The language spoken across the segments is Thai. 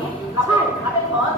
আমি আবার ঘাটে ঘর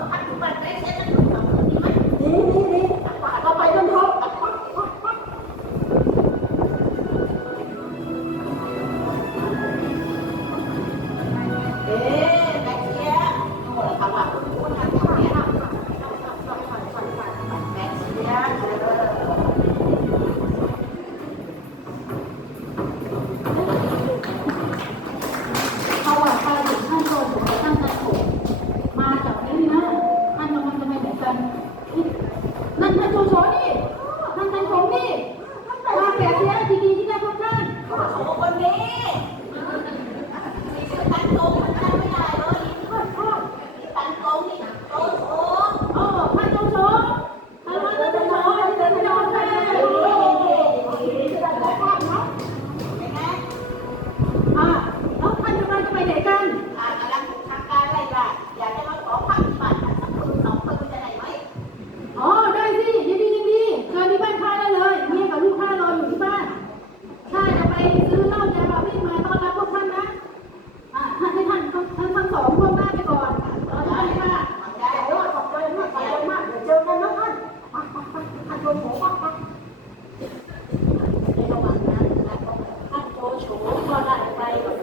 นั่นท่านโชโชนี่นั่นท่านผมนี่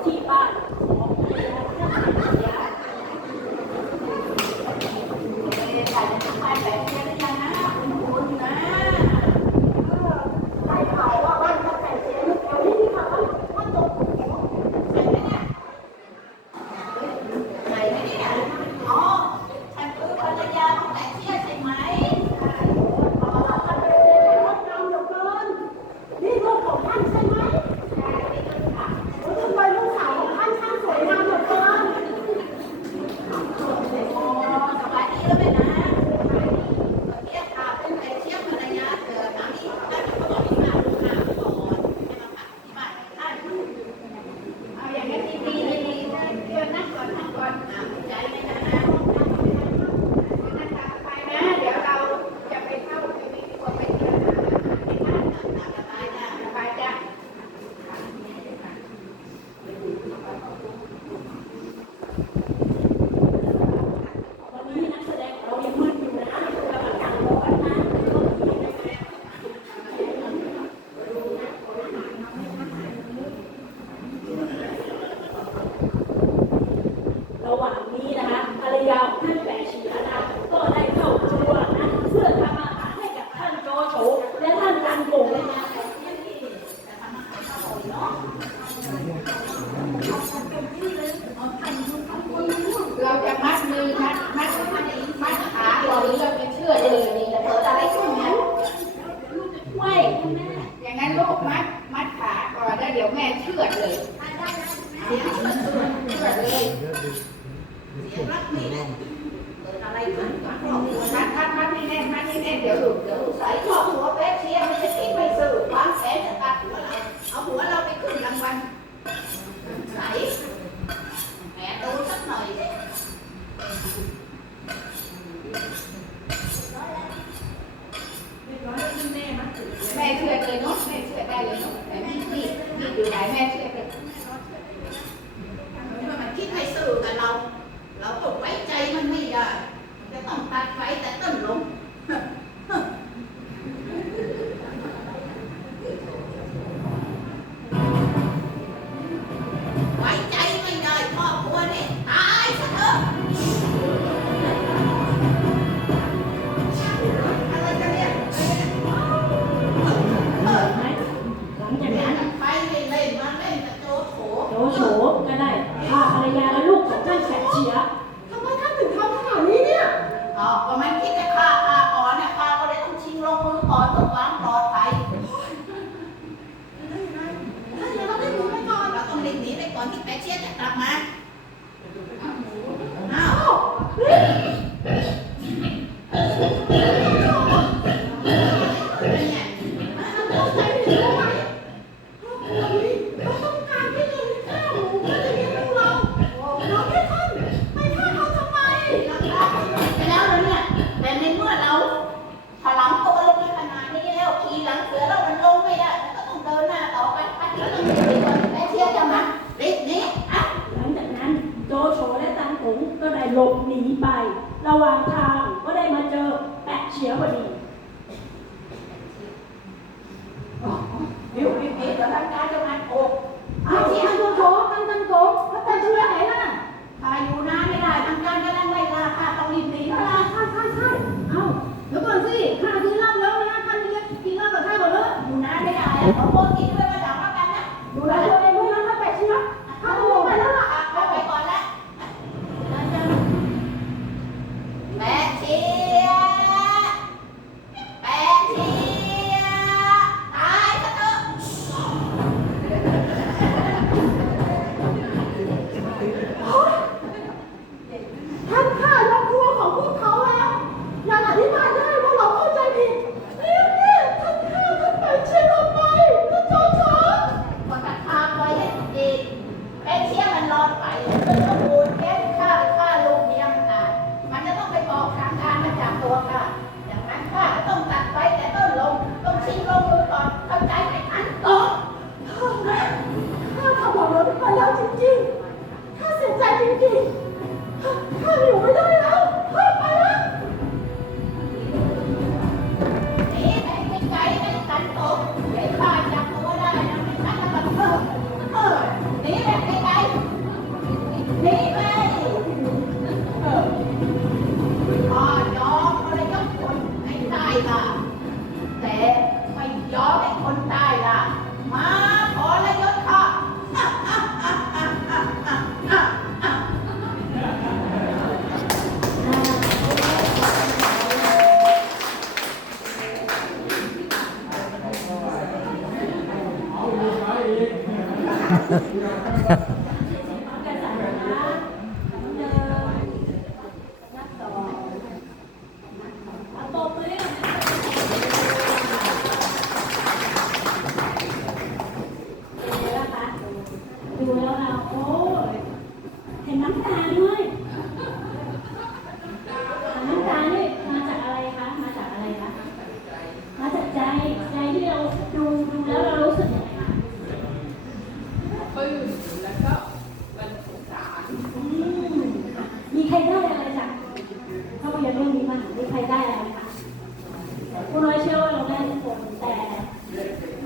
ที่บ้าน Gracias. 你忘了。 อนที่แปเชียจะกลับมา งก็ได้หลบหนีไป ระหว่างทางก็ได้มาเจอแปะเฉียวพอดี แล้วจริงๆถ้าเสียใจจริงๆถ้าอยู่ไม่ได้